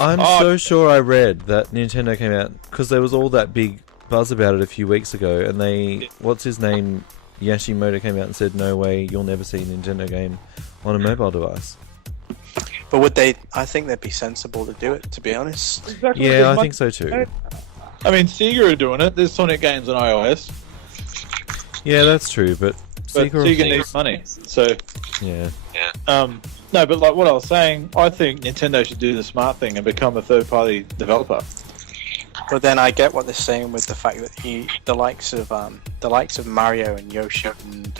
I'm so sure I read that Nintendo came out because there was all that big buzz about it a few weeks ago, and what's his name, Yashimoto came out and said, "No way, you'll never see a Nintendo game on a mobile device." But would they? I think they'd be sensible to do it. To be honest. Exactly. Yeah, I think so too. I mean, Sega are doing it. There's Sonic games on iOS. Yeah, that's true, but Sega needs money, so yeah. No, but like what I was saying, I think Nintendo should do the smart thing and become a third-party developer. But then I get what they're saying with the fact that the likes of Mario and Yoshi and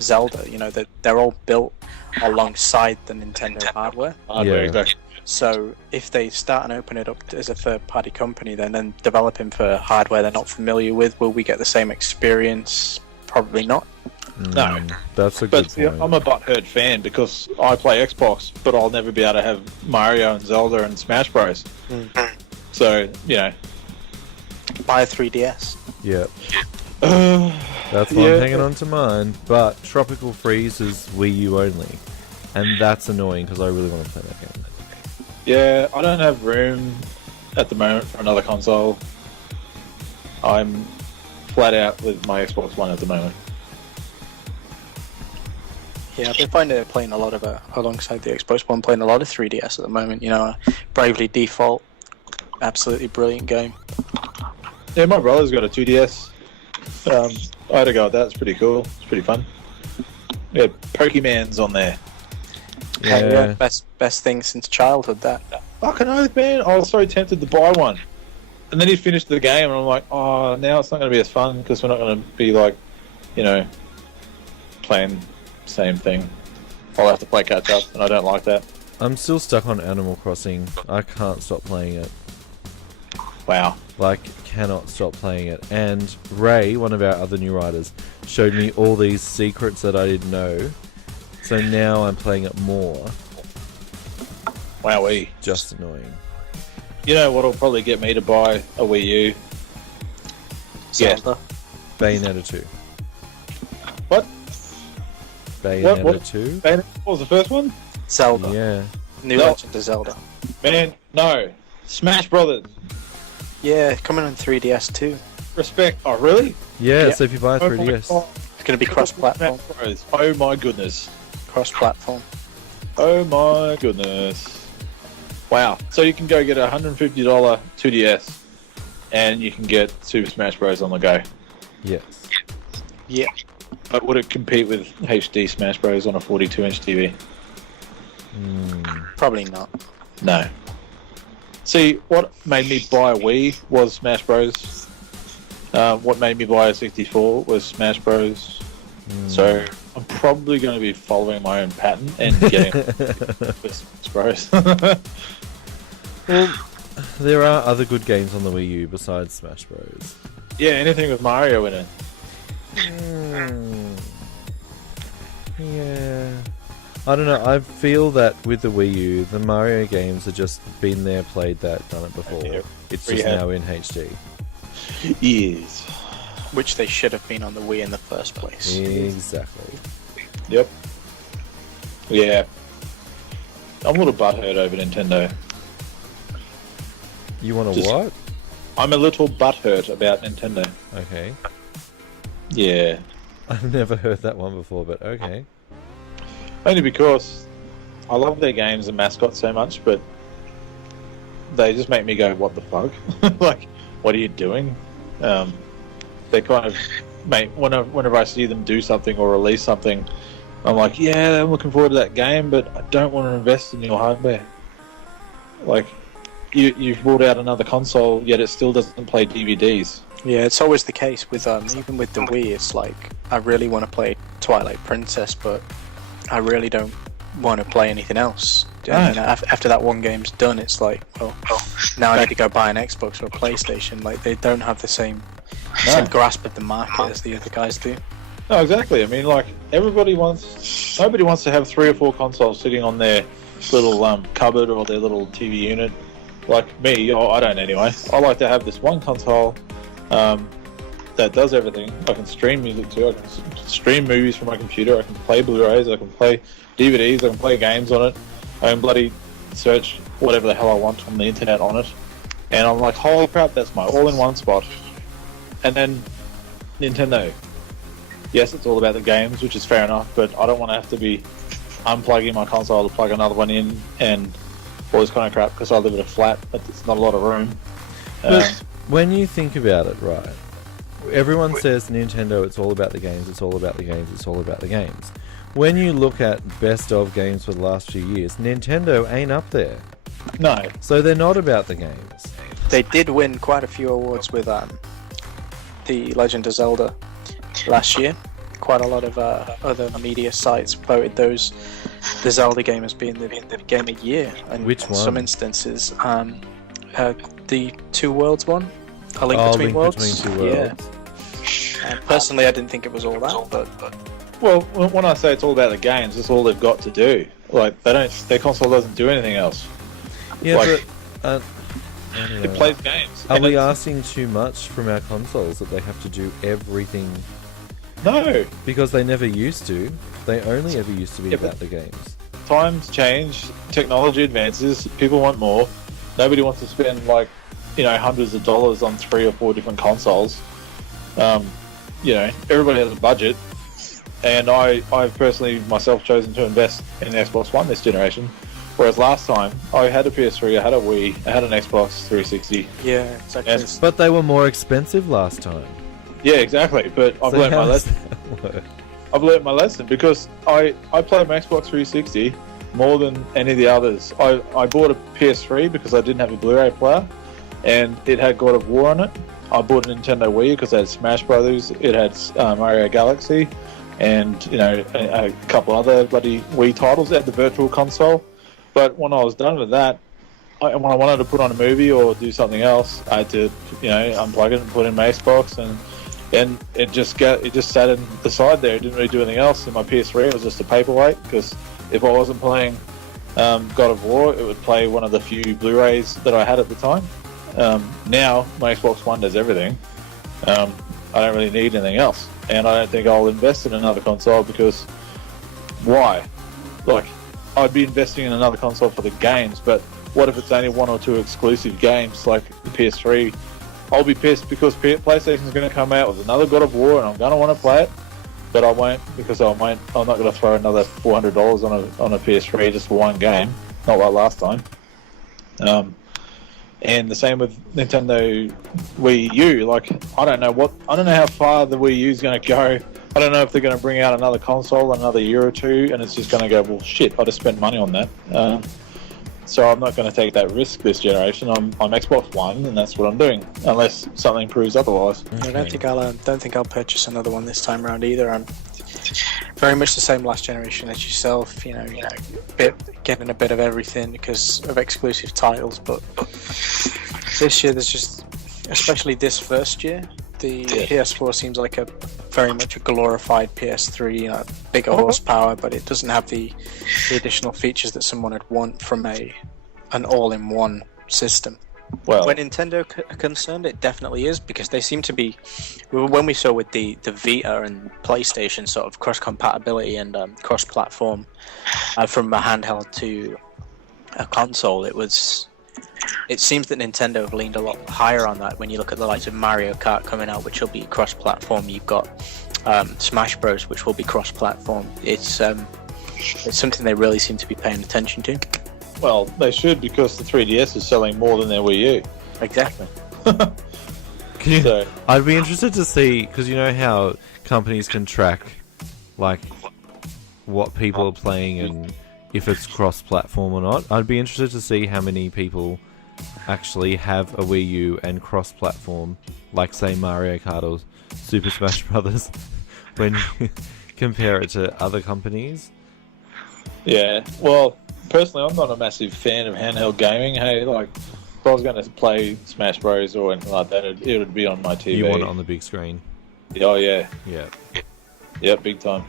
Zelda, you know, that they're all built alongside the Nintendo hardware. Yeah, exactly. So if they start and open it up as a third-party company, then developing for hardware they're not familiar with, will we get the same experience? Probably not. No, that's a good point. I'm a butthurt fan because I play Xbox, but I'll never be able to have Mario and Zelda and Smash Bros. So, you know, buy a 3DS. Yeah. That's why I'm hanging on to mine. But Tropical Freeze is Wii U only, and that's annoying because I really want to play that game. Yeah, I don't have room at the moment for another console. I'm flat out with my Xbox One at the moment. Yeah, I've been finding playing a lot of alongside the Xbox One, playing a lot of 3DS at the moment. You know, Bravely Default, absolutely brilliant game. Yeah, my brother's got a 2DS. I had to go at that. It's pretty cool. It's pretty fun. Yeah, Pokemon's on there. Yeah. Best thing since childhood. That. Fucking oath, man! I was so tempted to buy one, and then he finished the game, and I'm like, oh, now it's not going to be as fun because we're not going to be like, you know, playing the same thing. I'll have to play catch up, and I don't like that. I'm still stuck on Animal Crossing. I can't stop playing it. Wow. Like, cannot stop playing it. And Ray, one of our other new writers, showed me all these secrets that I didn't know. So now I'm playing it more. Wowee. Just annoying. You know what'll probably get me to buy a Wii U? Zelda. Bayonetta 2. What? Bayonetta 2? What was the first one? Zelda. Yeah. New Legend of Zelda. Man, no. Smash Brothers. Yeah, coming on 3DS too. Respect. Oh, really? Yeah, so if you buy a 3DS. It's going to be cross-platform. Oh my goodness. Cross-platform. Oh my goodness. Wow. So you can go get a $150 2DS and you can get Super Smash Bros. On the go. Yes. Yeah. But would it compete with HD Smash Bros. On a 42-inch TV? Probably not. No. See, what made me buy a Wii was Smash Bros. What made me buy a 64 was Smash Bros. So I'm probably going to be following my own pattern and getting with Smash Bros. Well, there are other good games on the Wii U besides Smash Bros. Yeah, anything with Mario in it. Yeah. I don't know, I feel that with the Wii U, the Mario games have just been there, played that, done it before. Yeah. It's just now in HD. Yes. Which they should have been on the Wii in the first place. Exactly. Yep. Yeah. I'm a little butthurt over Nintendo. You want a what? I'm a little butthurt about Nintendo. Okay. Yeah. I've never heard that one before, but okay. Only because I love their games and mascots so much, but they just make me go, what the fuck? Like, what are you doing? They kind of, mate, whenever I see them do something or release something, I'm like, yeah, I'm looking forward to that game, but I don't want to invest in your hardware. Like, you've brought out another console, yet it still doesn't play DVDs. Yeah, it's always the case with even with the Wii. It's like, I really want to play Twilight Princess, but I really don't want to play anything else. And after that one game's done, it's like, well, now I need to go buy an Xbox or a PlayStation. Like, they don't have the same grasp of the market as the other guys do. No, exactly. I mean, like, nobody wants to have 3 or 4 consoles sitting on their little cupboard or their little TV unit. Like me, I don't anyway. I like to have this one console that that does everything. I can stream music too. I can stream movies from my computer. I can play Blu-rays. I can play DVDs. I can play games on it. I can bloody search whatever the hell I want on the internet on it. And I'm like, holy crap, that's my all-in-one spot. And then Nintendo. Yes, it's all about the games, which is fair enough, but I don't want to have to be unplugging my console to plug another one in and all this kind of crap because I live in a flat, but it's not a lot of room. But when you think about it, right, everyone says Nintendo, it's all about the games, it's all about the games, it's all about the games. When you look at best of games for the last few years, Nintendo ain't up there. No. So they're not about the games. They did win quite a few awards with the Legend of Zelda last year. Quite a lot of other media sites voted the Zelda game as being the game of the year. And Which in one? some instances, the Two Worlds one. A Link Between Link Worlds. Between Two Worlds. Yeah. Personally, I didn't think it was all that, but Well, when I say it's all about the games, it's all they've got to do. Like their console doesn't do anything else. Yeah, Like- but anyway. It plays games. Are And we it's- asking too much from our consoles that they have to do everything? No. Because they never used to. They only ever used to be Yeah, but- about the games. Times change, technology advances, people want more. Nobody wants to spend hundreds of dollars on 3 or 4 different consoles. Everybody has a budget, and I've personally myself chosen to invest in the Xbox One this generation. Whereas last time I had a PS3, I had a Wii, I had an Xbox 360. yeah, exactly. Yes. But they were more expensive last time. Yeah, exactly. But I've So learned how my does lesson. that work? I've learned my lesson because I played my Xbox 360 more than any of the others. I bought a PS3 because I didn't have a Blu-ray player, and it had God of War on it. I bought a Nintendo Wii because it had Smash Brothers, it had Mario Galaxy, and a couple other bloody Wii titles. It had the Virtual Console. But when I was done with that, when I wanted to put on a movie or do something else, I had to unplug it and put it in my Xbox, and it just sat in the side there. It didn't really do anything else. And my PS3 was just a paperweight because if I wasn't playing God of War, it would play one of the few Blu-rays that I had at the time. Now my Xbox One does everything. I don't really need anything else, and I don't think I'll invest in another console because why? Like, I'd be investing in another console for the games, but what if it's only 1 or 2 exclusive games like the PS3? I'll be pissed because PlayStation's going to come out with another God of War, and I'm going to want to play it, but I won't because I'm not going to throw another $400 on a PS3 just for one game, not like last time. And the same with Nintendo Wii U. Like, I don't know how far the Wii U is going to go. I don't know if they're going to bring out another console in another year or two, and it's just going to go, well, shit, I just spent money on that. So I'm not going to take that risk this generation. I'm Xbox One, and that's what I'm doing, unless something proves otherwise. I don't think I'll purchase another one this time around either. I'm very much the same last generation as yourself. Getting a bit of everything because of exclusive titles. But this year, there's just, especially this first year, the PS4 seems like very much a glorified PS3. Bigger horsepower, but it doesn't have the additional features that someone would want from an all-in-one system. Well, When Nintendo are concerned, it definitely is, because they seem to be, when we saw with the Vita and PlayStation sort of cross-compatibility and cross-platform from a handheld to a console, it seems that Nintendo have leaned a lot higher on that. When you look at the likes of Mario Kart coming out, which will be cross-platform, you've got Smash Bros, which will be cross-platform. It's something they really seem to be paying attention to. well, they should, because the 3DS is selling more than their Wii U. Exactly. So, I'd be interested to see, because you know how companies can track, like, what people are playing and if it's cross-platform or not. I'd be interested to see how many people actually have a Wii U and cross-platform, like, say, Mario Kart or Super Smash Brothers, when you compare it to other companies. yeah. Well, personally, I'm not a massive fan of handheld gaming. Hey, like, if I was going to play Smash Bros or anything like that, it would be on my TV. You want it on the big screen. Oh, yeah. Yeah. Yeah, big time.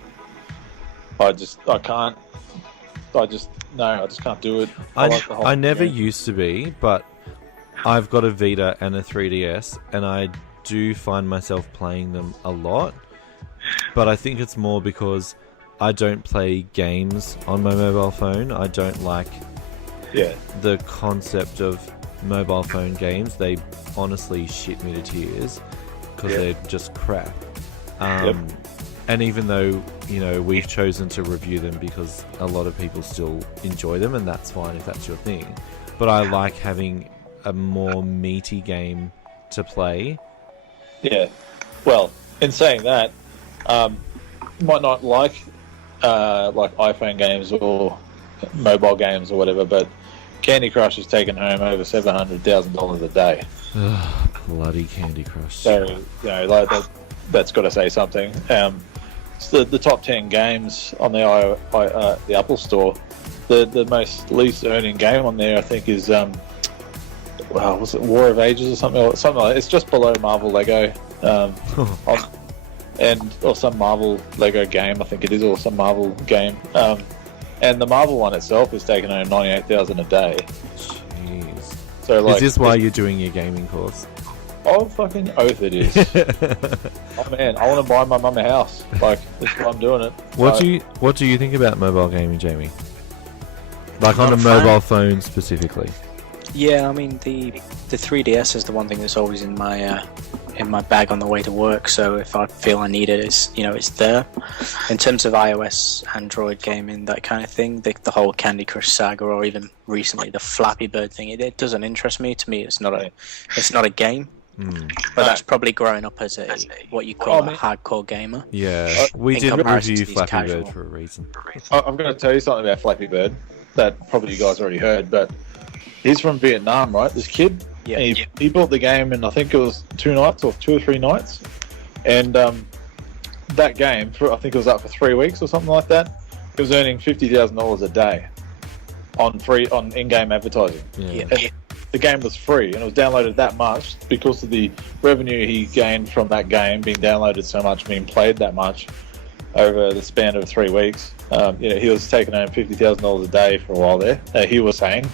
I just can't do it. like I never used to be, but I've got a Vita and a 3DS, and I do find myself playing them a lot, but I think it's more because I don't play games on my mobile phone. I don't like the concept of mobile phone games. They honestly shit me to tears because they're just crap. And even though, we've chosen to review them because a lot of people still enjoy them, and that's fine if that's your thing. But I like having a more meaty game to play. Yeah. Well, in saying that, you might not like iPhone games or mobile games or whatever, but Candy Crush has taken home over $700,000 a day. Ugh, bloody Candy Crush. So, that's got to say something. It's the top 10 games on the the Apple Store. The most least earning game on there, I think, is was it War of Ages or something like that? It's just below Marvel Lego, or some Marvel Lego game, I think it is, or some Marvel game. And the Marvel one itself is taking home $98,000 a day. Jeez. So, is this why you're doing your gaming course? Oh, fucking oath it is. Oh man, I want to buy my mum a house. Like, that's why I'm doing it. What do you think about mobile gaming, Jamie? Like on a mobile phone specifically? Yeah, I mean the 3DS is the one thing that's always in my bag on the way to work. So if I feel I need it, it's there. In terms of iOS, Android gaming, that kind of thing, the whole Candy Crush saga, or even recently the Flappy Bird thing, it doesn't interest me. To me, it's not a game. But that's probably growing up as what you call a hardcore gamer. Yeah, we did review Flappy Bird for a reason. I'm going to tell you something about Flappy Bird that probably you guys already heard, but he's from Vietnam, right? This kid. Yeah. He built the game in, I think it was 2 nights or 2 or 3 nights, and that game, I think it was up for 3 weeks or something like that. He was earning $50,000 a day on in-game advertising. Yeah. And the game was free, and it was downloaded that much because of the revenue he gained from that game being downloaded so much, being played that much over the span of 3 weeks. He was taking home $50,000 a day for a while there. He was saying.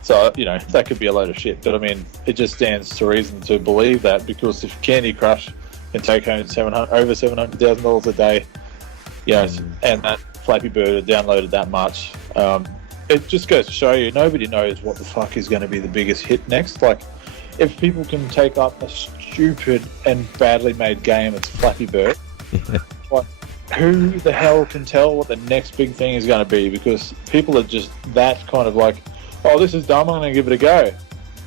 So, that could be a load of shit. But, I mean, it just stands to reason to believe that, because if Candy Crush can take home over $700,000 a day, and that Flappy Bird downloaded that much, it just goes to show you, nobody knows what the fuck is going to be the biggest hit next. Like, if people can take up a stupid and badly made game, it's Flappy Bird. Like, who the hell can tell what the next big thing is going to be? Because people are just that kind of like, oh, this is dumb, I'm going to give it a go.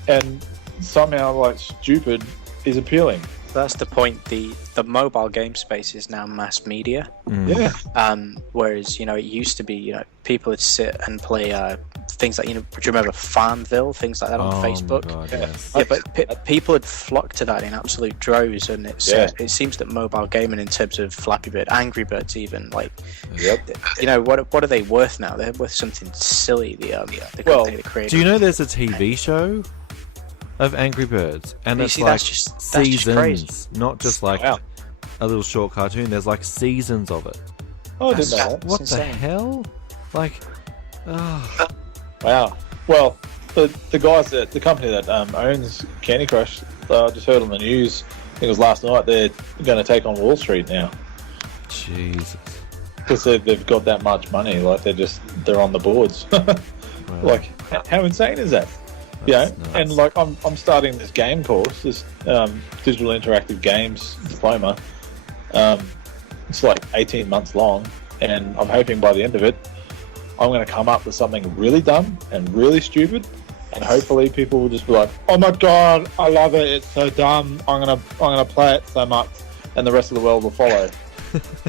And somehow, like, stupid is appealing. That's the point. The mobile game space is now mass media. Yeah. Whereas, it used to be, people would sit and play things like, do you remember Farmville, things like that on Facebook? My God, yes. Yeah, but people had flocked to that in absolute droves, and it seems that mobile gaming, in terms of Flappy Bird, Angry Birds even, like, what are they worth now? They're worth something silly. The company that created. Do you know there's a TV show of Angry Birds, and it's like seasons, not just like a little short cartoon. There's like seasons of it. Oh, I didn't know that. What the hell? Like, wow. Well, the guys the company that owns Candy Crush, I just heard on the news, I think it was last night, they're going to take on Wall Street now. Jesus. Because they've got that much money, like they're on the boards. Like, how insane is that? Nuts. And like I'm starting this game course, this digital interactive games diploma. It's like 18 months long, and I'm hoping by the end of it, I'm going to come up with something really dumb and really stupid, and hopefully people will just be like, "Oh my god, I love it! It's so dumb. I'm gonna play it so much," and the rest of the world will follow.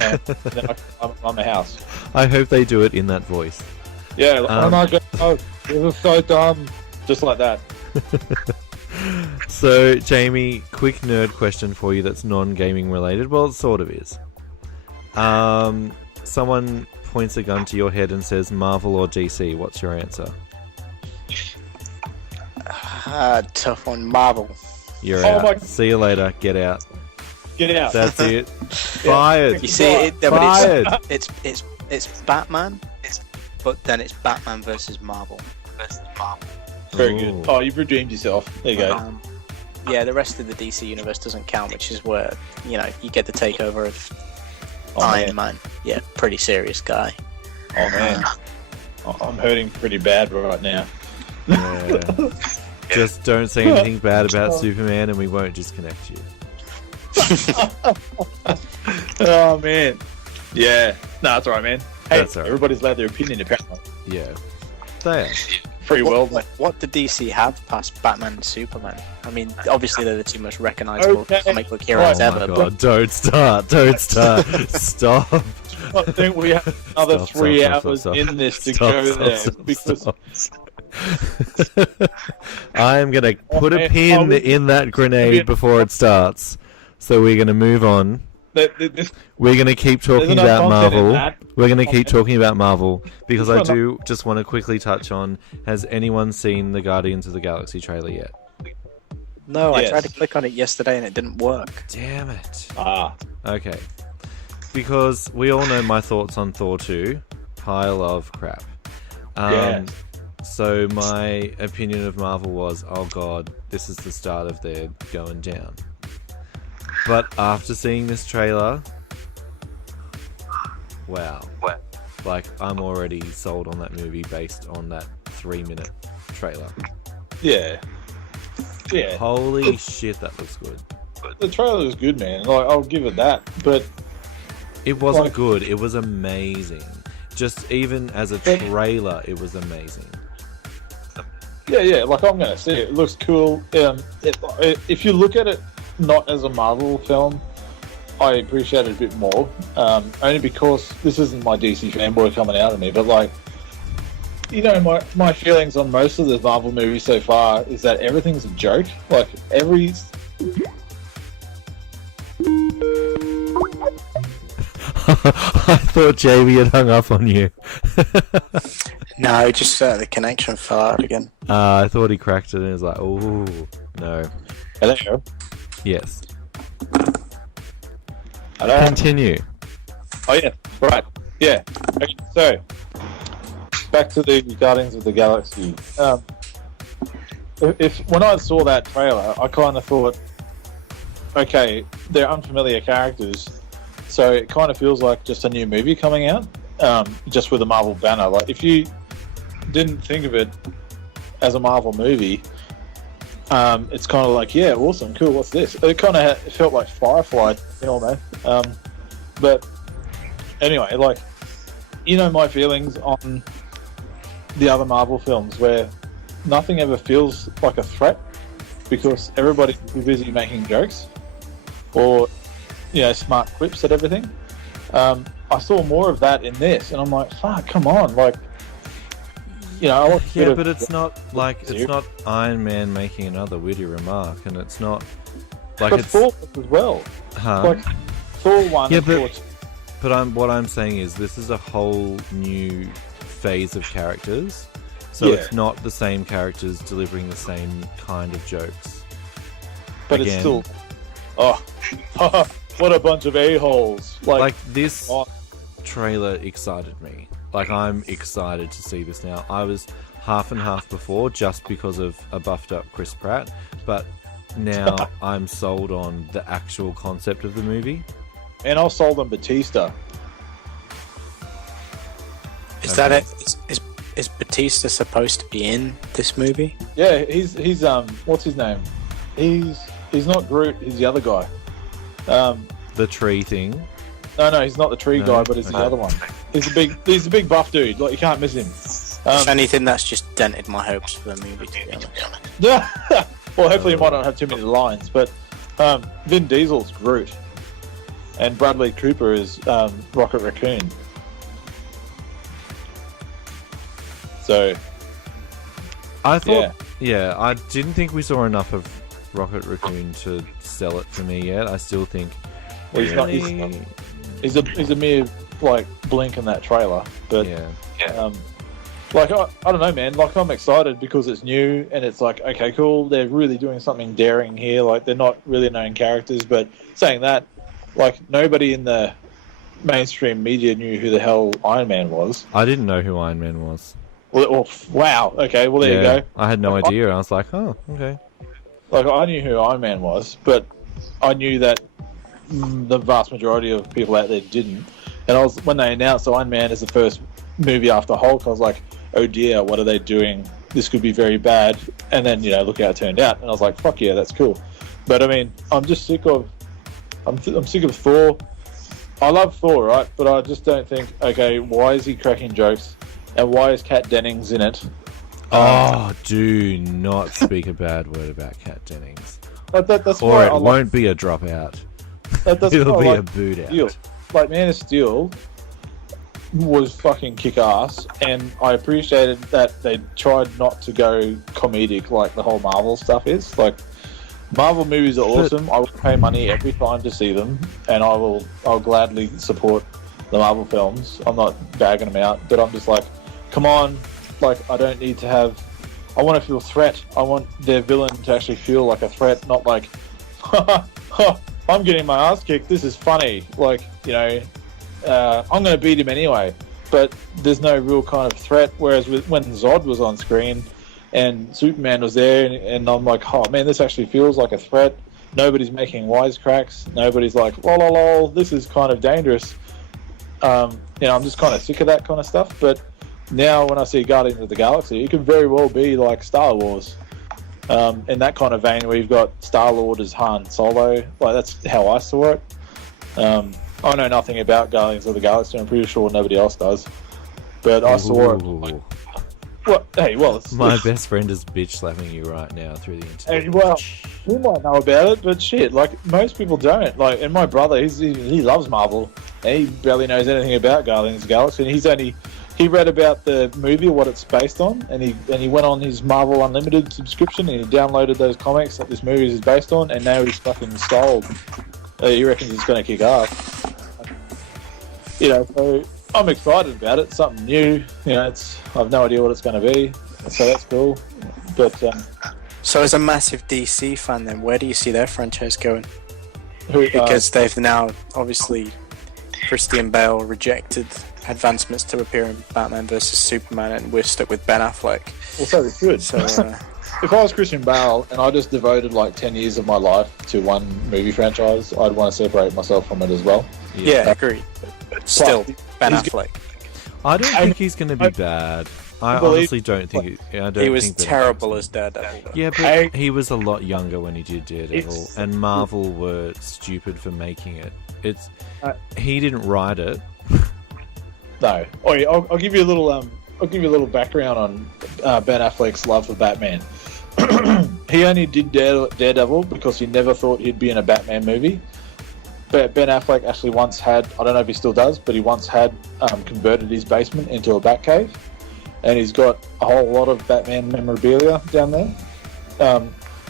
And then I'm a house. I hope they do it in that voice. Yeah. Oh my god, this is so dumb. Just like that. So, Jamie, quick nerd question for you that's non-gaming related. Well, it sort of is. Someone points a gun to your head and says Marvel or DC. What's your answer? Tough one. Marvel. You're out. See you later. Get out. Get out. That's it. Fired. You see, Fired. It's Batman, but then it's Batman versus Marvel. Very good. Oh, you've redeemed yourself. There you go. yeah, the rest of the DC universe doesn't count, which is where you get the takeover of Iron Man. Yeah, pretty serious guy. Oh man, I'm hurting pretty bad right now. Yeah. Just don't say anything bad about Superman, and we won't disconnect you. Oh man, yeah. No, that's all right, man. Hey, That's all right. everybody's allowed their opinion apparently. Yeah. They are. Free world, mate. What did DC have past Batman and Superman? I mean, obviously they're the two most recognizable comic book heroes Oh ever. my But god, don't start. Don't start. Stop. I think we have another Stop, 3 stop, hours stop, in this to stop, go stop, there stop, because stop. I'm gonna put a man, pin in that grenade before it starts. So we're gonna move on. this, We're gonna keep talking enough about content in Marvel. that. We're gonna keep talking about Marvel because I There's not do just want to quickly touch on: has anyone seen the Guardians of the Galaxy trailer yet? no, I Yes. tried to click on it yesterday and it didn't work. Damn it. Okay. Because we all know my thoughts on Thor 2. Pile of crap. Yeah. So my opinion of Marvel was, oh god, this is the start of their going down. But after seeing this trailer, wow. Like, I'm already sold on that movie based on that 3-minute trailer. Yeah. Yeah. Holy shit, that looks good. The trailer was good, man. Like, I'll give it that. But It wasn't Like- good, it was amazing. Just even as a trailer, it was amazing. yeah, like I'm gonna see it. It looks cool. If you look at it not as a Marvel film, I appreciate it a bit more. Only because this isn't my DC fanboy coming out of me, but like, my feelings on most of the Marvel movies so far is that everything's a joke. Like every. I thought Jamie had hung up on you. No, just the connection fell out again. I thought he cracked it and he was like, oh, no. Hello. Yes. Hello. Continue. Oh yeah, right. Yeah. Okay, so back to the Guardians of the Galaxy. When I saw that trailer, I kind of thought, okay, they're unfamiliar characters, so it kind of feels like just a new movie coming out, just with a Marvel banner. Like if you didn't think of it as a Marvel movie, it's kind of like, yeah, awesome, cool. What's this? It kind of felt like Firefly, but anyway, like, my feelings on the other Marvel films where nothing ever feels like a threat because everybody's too busy making jokes or, smart quips at everything. I saw more of that in this, and I'm like, fuck, come on, like, I want a bit Yeah, of- but it's not like, it's not Iron Man making another witty remark, and it's not like but it's. Thor as well. Huh? Like Thor 1 Yeah, and but- Thor 2. But what I'm saying is this is a whole new phase of characters. So Yeah. it's not the same characters delivering the same kind of jokes. But Again. it's still, what a bunch of a-holes. Like this oh, trailer excited me. Like, I'm excited to see this now. I was half and half before just because of a buffed up Chris Pratt, but now I'm sold on the actual concept of the movie. and I sold on Batista. Is that it? Is Batista supposed to be in this movie? Yeah, he's what's his name? He's not Groot. He's the other guy. The tree thing. No, he's not the tree No? guy, but he's the Okay. other one. He's a big buff dude. Like you can't miss him. If anything, that's just dented my hopes for the movie, to be honest. Well, hopefully he might not have too many lines, but Vin Diesel's Groot, and Bradley Cooper is Rocket Raccoon. So I thought, yeah, I didn't think we saw enough of Rocket Raccoon to sell it for me yet. I still think well, he's not. really- He's a mere like blink in that trailer, but yeah. like I don't know, man. Like I'm excited because it's new and it's like okay, cool. They're really doing something daring here. Like they're not really known characters, but saying that, like nobody in the mainstream media knew who the hell Iron Man was. I didn't know who Iron Man was. Well, wow. Okay. Well, there you go. I had no idea. I was like, oh, okay. Like, I knew who Iron Man was, but I knew that the vast majority of people out there didn't. And when they announced Iron Man as the first movie after Hulk, I was like, oh dear, what are they doing? This could be very bad. And then, look how it turned out. And I was like, fuck yeah, that's cool. But I mean, I'm just sick of Thor. I love Thor, right? But I just don't think, okay, why is he cracking jokes? And why is Kat Dennings in it? Oh, do not speak a bad word about Kat Dennings. That's or it won't be a dropout. It'll be a boot out. Like, Man of Steel was fucking kick-ass, and I appreciated that they tried not to go comedic like the whole Marvel stuff is. Like, Marvel movies are awesome. I will pay money every time to see them, and I'll gladly support the Marvel films. I'm not bagging them out, but I'm just like, come on, like, I don't need to have... I want to feel threat. I want their villain to actually feel like a threat, not like, I'm getting my ass kicked, this is funny. Like, I'm going to beat him anyway. But there's no real kind of threat, whereas when Zod was on screen and Superman was there, and I'm like, oh man, this actually feels like a threat. Nobody's making wisecracks. Nobody's like, lol, this is kind of dangerous. I'm just kind of sick of that kind of stuff. But now when I see Guardians of the Galaxy, it could very well be like Star Wars. In that kind of vein, where you've got Star-Lord as Han Solo. Like, that's how I saw it. I know nothing about Guardians of the Galaxy. I'm pretty sure nobody else does. But I saw it. Like, my best friend is bitch slapping you right now through the internet. Hey, well, you might know about it, but shit, like, most people don't. Like, and my brother, he loves Marvel, and he barely knows anything about Guardians of the Galaxy. And he read about the movie, what it's based on, and he went on his Marvel Unlimited subscription and he downloaded those comics that this movie is based on, and now he's fucking sold. He reckons it's going to kick ass. So I'm excited about it. It's something new. I have no idea what it's going to be, so that's cool. But so, as a massive DC fan, then where do you see their franchise going? Because they've now obviously Christian Bale rejected advancements to appear in Batman vs Superman, and we're stuck with Ben Affleck. Well, so it's good. So, if I was Christian Bale and I just devoted like 10 years of my life to one movie franchise, I'd want to separate myself from it as well. Yeah, I agree. But still, Ben Affleck. I don't think he's going to be bad. I honestly don't think... He was terrible as Daredevil. Yeah, but he was a lot younger when he did Daredevil, and Marvel were stupid for making it. He didn't write it. No. I'll give you a little background on Ben Affleck's love for Batman. He only did Daredevil because he never thought he'd be in a Batman movie. But Ben Affleck actually once had, I don't know if he still does, but he once had converted his basement into a Batcave, and he's got a whole lot of Batman memorabilia down there.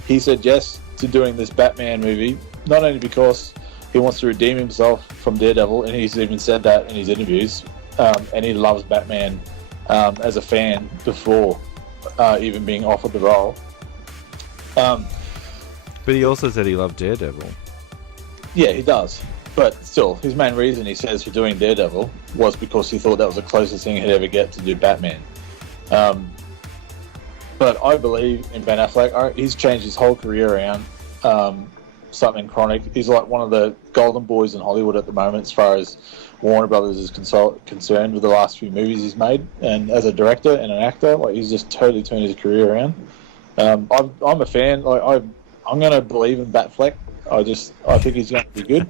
He said yes to doing this Batman movie, not only because he wants to redeem himself from Daredevil, and he's even said that in his interviews, and he loves Batman as a fan before even being offered the role. But he also said he loved Daredevil. Yeah, he does. But still, his main reason, he says, for doing Daredevil was because he thought that was the closest thing he'd ever get to do Batman. But I believe in Ben Affleck. He's changed his whole career around. Something chronic. He's like one of the golden boys in Hollywood at the moment, as far as Warner Brothers is concerned, with the last few movies he's made. And as a director and an actor, like, he's just totally turned his career around. I'm a fan. Like, I'm going to believe in Batfleck. I think he's going to be good.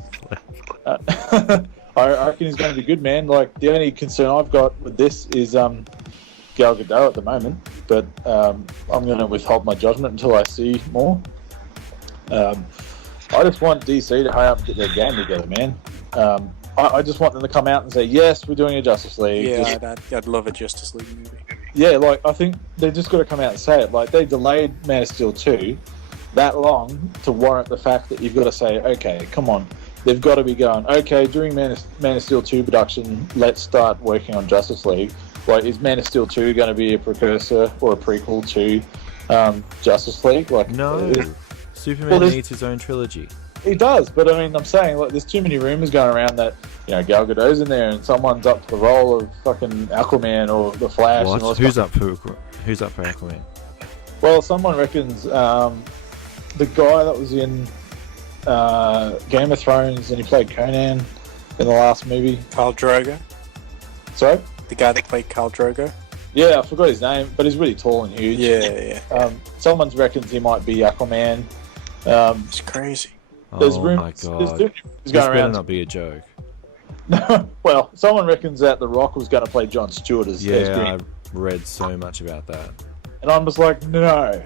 I reckon he's going to be good, man. Like, the only concern I've got with this is Gal Gadot at the moment, but I'm going to withhold my judgment until I see more. I just want DC to hurry up and get their game together, man. I just want them to come out and say, yes, we're doing a Justice League. Yeah, I'd love a Justice League movie. Yeah, like, I think they've just got to come out and say it. Like, they delayed Man of Steel 2 that long to warrant the fact that you've got to say, okay, come on. They've got to be going, okay, during Man of Steel 2 production, let's start working on Justice League. Like, is Man of Steel 2 going to be a precursor or a prequel to Justice League? Like, no. Superman needs his own trilogy. He does, but I mean, I'm saying, like, there's too many rumors going around that, Gal Gadot's in there and someone's up for the role of fucking Aquaman or the Flash. What? Who's up for Aquaman? Well, someone reckons the guy that was in Game of Thrones and he played Conan in the last movie. Khal Drogo. Sorry? The guy that played Khal Drogo. Yeah, I forgot his name, but he's really tall and huge. Yeah. Someone reckons he might be Aquaman. It's crazy. There's Oh rumors, my god. There's rumors This going better around. not be a joke. Well, someone reckons that The Rock was going to play Jon Stewart as Yeah, Green. I read so much about that. And I'm just like, no.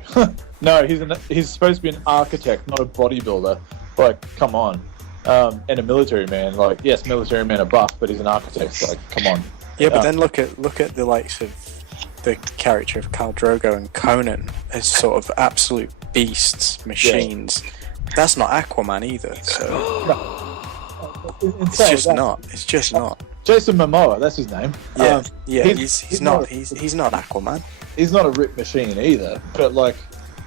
No, he's supposed to be an architect, not a bodybuilder. Like, come on. And a military man. Like, yes, military men are buff, but he's an architect. Like, come on. Yeah, but then look at the likes of the character of Khal Drogo and Conan as sort of absolute beasts, machines. That's not Aquaman either. So it's just not. It's just not. Jason Momoa, that's his name. Yeah, he's not Aquaman. He's not a ripped machine either. But like,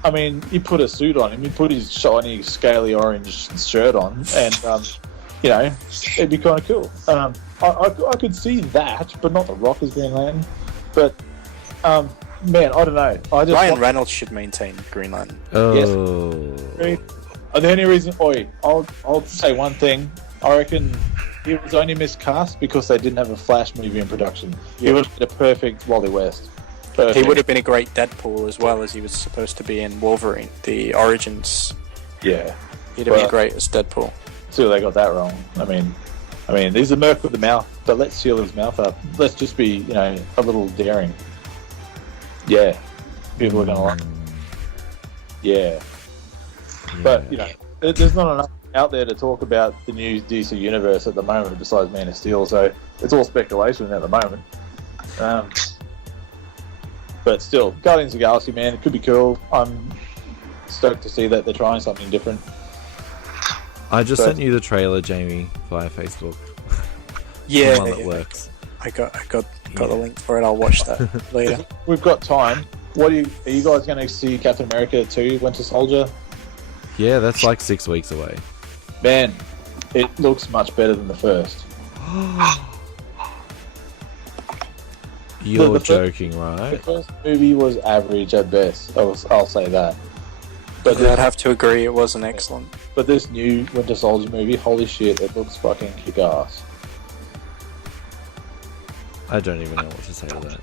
I mean, you put a suit on him, you put his shiny, scaly orange shirt on, and you know, it'd be kind of cool. I could see that, but not The Rock as Green Lantern. But man, I don't know. Ryan Reynolds should maintain Green Lantern. Oh. Yes. The only reason, I'll say one thing. I reckon he was only miscast because they didn't have a Flash movie in production. He would have been a perfect Wally West. Perfect. He would have been a great Deadpool as well as he was supposed to be in Wolverine, the Origins. Yeah. He'd have been great as Deadpool. So they got that wrong. I mean, he's a merc with the mouth, but let's seal his mouth up. Let's just be, you know, a little daring. Yeah. People are going to like. Yeah. But, you know, there's not enough out there to talk about the new DC universe at the moment besides Man of Steel, so it's all speculation at the moment. But still, Guardians of the Galaxy, man, it could be cool. I'm stoked to see that they're trying something different. I just sent you the trailer, Jamie, via Facebook. Yeah, the one that works. I got the link for it. I'll watch that later. We've got time. Are you guys going to see Captain America 2, Winter Soldier? Yeah, that's like 6 weeks away. Man, it looks much better than the first. You're The joking, The right? first movie was average at best. I'll say that. But I'd have to agree it wasn't excellent. But this new Winter Soldier movie, holy shit, it looks fucking kick-ass. I don't even know what to say to that.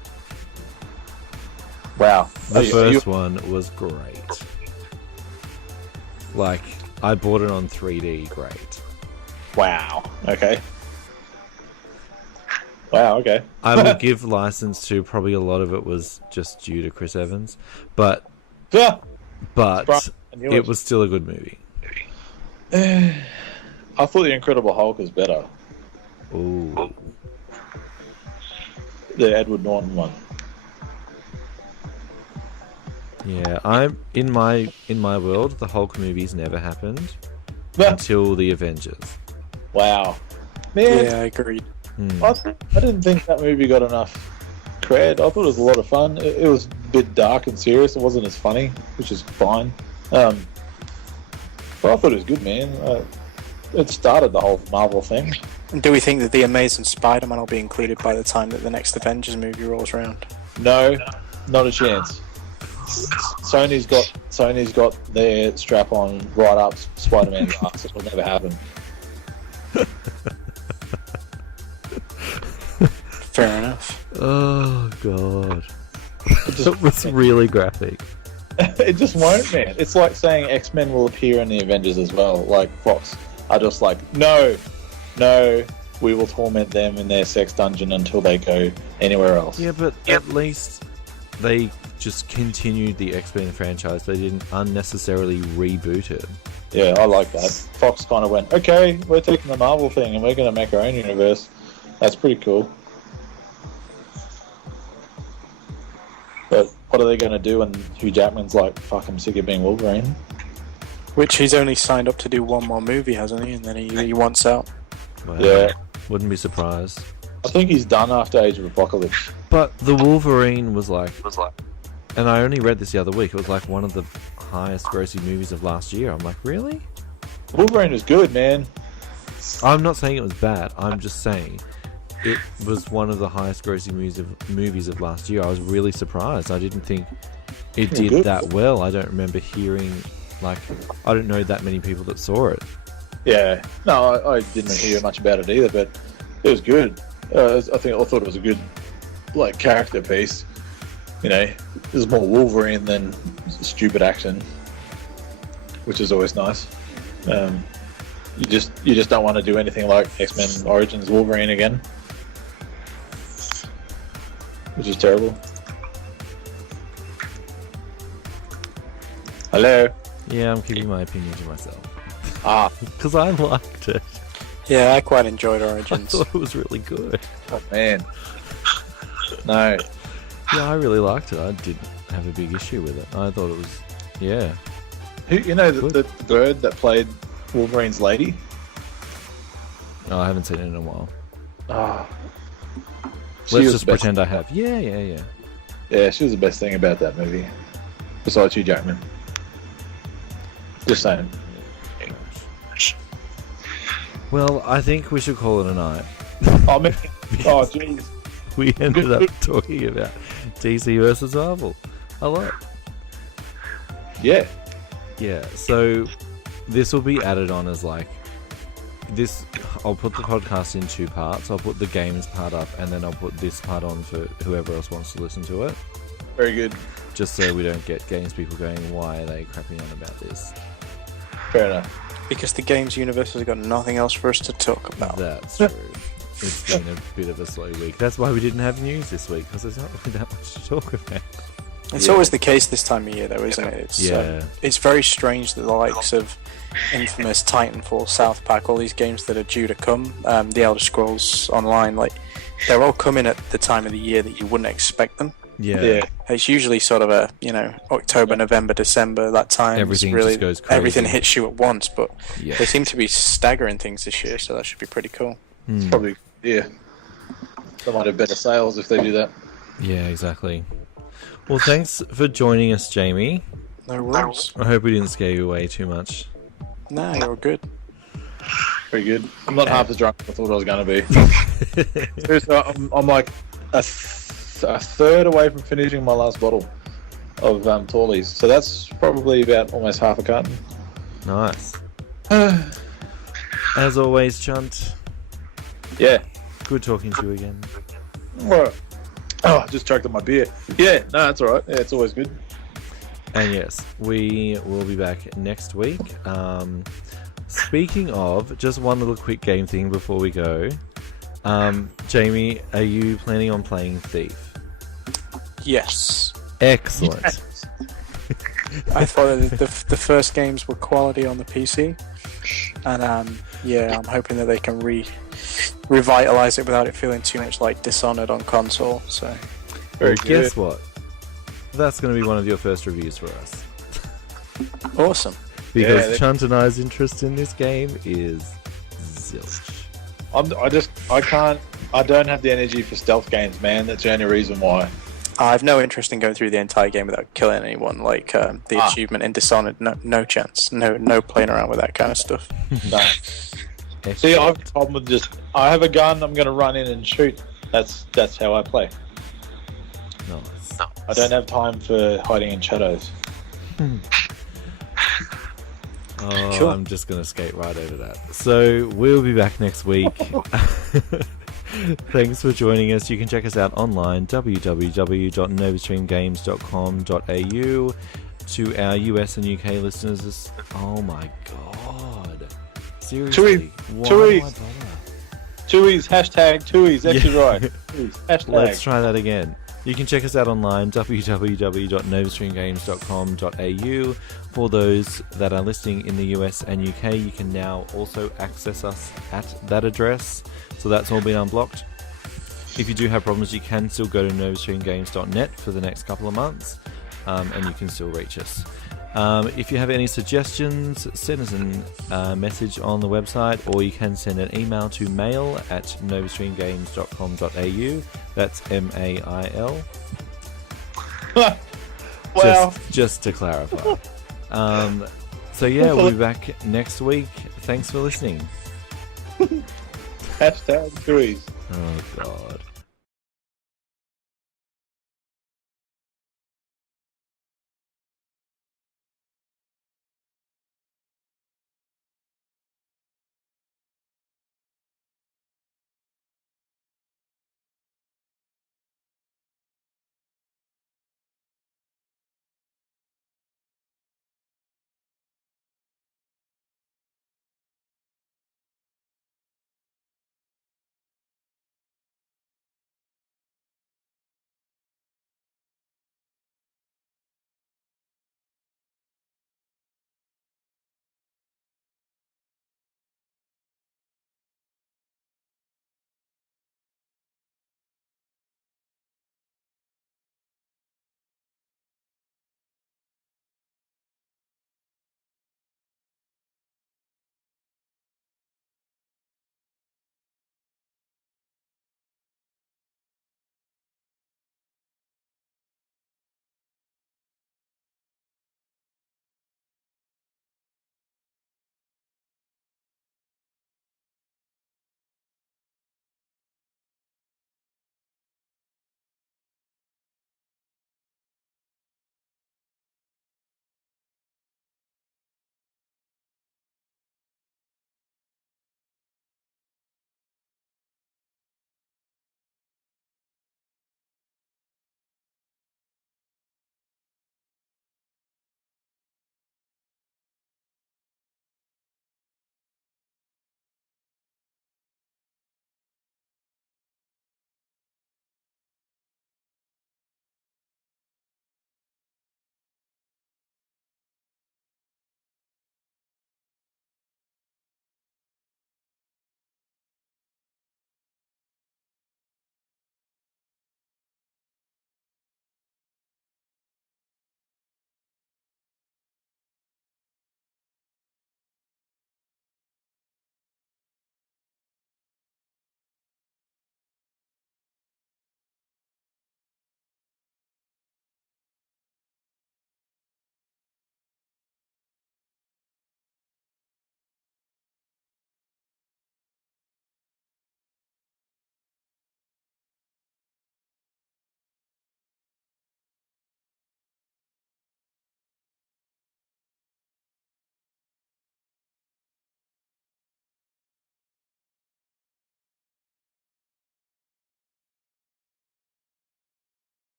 Wow. The first one was great. Like, I bought it on 3D, great. Wow. Okay. Wow, okay. I will give license to probably a lot of it was just due to Chris Evans, but Yeah. it was still a good movie. I thought The Incredible Hulk was better. Ooh. The Edward Norton one. Yeah, I'm in my world, the Hulk movies never happened until the Avengers. Wow. Man, Yeah, I agreed. I didn't think that movie got enough cred. I thought it was a lot of fun. It was a bit dark and serious. It wasn't as funny, which is fine. But I thought it was good, man. It started the whole Marvel thing. And do we think that the Amazing Spider-Man will be included by the time that the next Avengers movie rolls around? No, not a chance. Sony's got their strap on right up Spider-Man's ass. It will never happen. Fair enough. Oh god. It was really graphic. It just won't, man. It's like saying X-Men will appear in the Avengers as well. Like Fox are just like, no, we will torment them in their sex dungeon until they go anywhere else. Yeah, but at least they just continued the X-Men franchise. They didn't unnecessarily reboot it. Yeah, I like that. Fox kind of went, okay, we're taking the Marvel thing and we're going to make our own universe. That's pretty cool. But what are they going to do when Hugh Jackman's like, fuck, I'm sick of being Wolverine? Which he's only signed up to do one more movie, hasn't he? And then he wants out. Wow. Yeah. Wouldn't be surprised. I think he's done after Age of Apocalypse. But the Wolverine was like, and I only read this the other week, it was like one of the highest grossing movies of last year. I'm like, really? Wolverine was good, man. I'm not saying it was bad. I'm just saying it was one of the highest grossing movies of last year. I was really surprised. I didn't think it did good. that well. I don't remember hearing Like, I don't know that many people that saw it. Yeah, no, I didn't hear much about it either, but it was good. I thought it was a good like character piece. You know, there's more Wolverine than stupid action, which is always nice. You just don't want to do anything like X-Men Origins Wolverine again, which is terrible. Hello. Yeah, I'm keeping my opinion to myself. Because I liked it. Yeah, I quite enjoyed I Origins. thought it was really good. Oh man. No. Yeah, I really liked it. I didn't have a big issue with it. I thought it was, yeah. You know the bird that played Wolverine's lady? No, I haven't seen it in a while. Ah. Let's just pretend I have. Yeah. Yeah, she was the best thing about that movie. Besides Hugh Jackman. Just saying. Well, I think we should call it a night. Oh man. Oh jeez. We ended up talking about DC versus Marvel a lot. Yeah. Yeah, so this will be added on as like this. I'll put the podcast in 2 parts. I'll put the games part up, and then I'll put this part on for whoever else wants to listen to it. Very good. Just so we don't get games people going, why are they crapping on about this? Fair enough. Because the games universe has got nothing else for us to talk about. That's true. It's been a bit of a slow week. That's why we didn't have news this week, because there's not really that much to talk about. It's always the case this time of year, though, isn't it? It's very strange that the likes of Infamous, Titanfall, South Park, all these games that are due to come, the Elder Scrolls Online, like they're all coming at the time of the year that you wouldn't expect them. Yeah. It's usually sort of a, October, November, December, that time. Everything really, just goes crazy. Everything hits you at once, but Yeah. they seem to be staggering things this year, so that should be pretty cool. Hmm. Probably, yeah. They might have better sales if they do that. Yeah, exactly. Well, thanks for joining us, Jamie. No worries. I hope we didn't scare you away too much. No, you're good. Very good. I'm not half as drunk as I thought I was going to be. Seriously, I'm like a third away from finishing my last bottle of Torleys. So that's probably about almost half a carton. Nice. As always, Chunt, Yeah. good talking to you again. Oh, I just choked on my beer. Yeah, no, that's all right. Yeah, it's always good. And yes, we will be back next week. Speaking of, just one little quick game thing before we go. Jamie, are you planning on playing Thief? Yes. Excellent. I thought the first games were quality on the PC, and I'm hoping that they can revitalize it without it feeling too much like Dishonored on console. So, Very good. Guess what? That's going to be one of your first reviews for us. awesome. Because Chunt and I's interest in this game is zilch. I don't have the energy for stealth games, man. That's the only reason why. I have no interest in going through the entire game without killing anyone. Like the achievement in Dishonored, no chance. No playing around with that kind of stuff. No. See, I have a problem with I have a gun, I'm going to run in and shoot. That's how I play. Nice. I don't have time for hiding in shadows. Oh, Cool. I'm just going to skate right over that. So, we'll be back next week. Thanks for joining us. You can check us out online, www.novastreamgames.com.au. To our US and UK listeners, oh my god. Seriously, why do I bother? Tui's, #Tui's, extra right. Hashtag. Let's try that again. You can check us out online, www.novastreamgames.com.au. For those that are listening in the US and UK, you can now also access us at that address. So that's all been unblocked. If you do have problems, you can still go to novastreamgames.net for the next couple of months, and you can still reach us. If you have any suggestions, send us a message on the website, or you can send an email to mail@novastreamgames.com.au. That's MAIL. Well, just to clarify. So yeah, we'll be back next week. Thanks for listening. #Tui's. Oh god.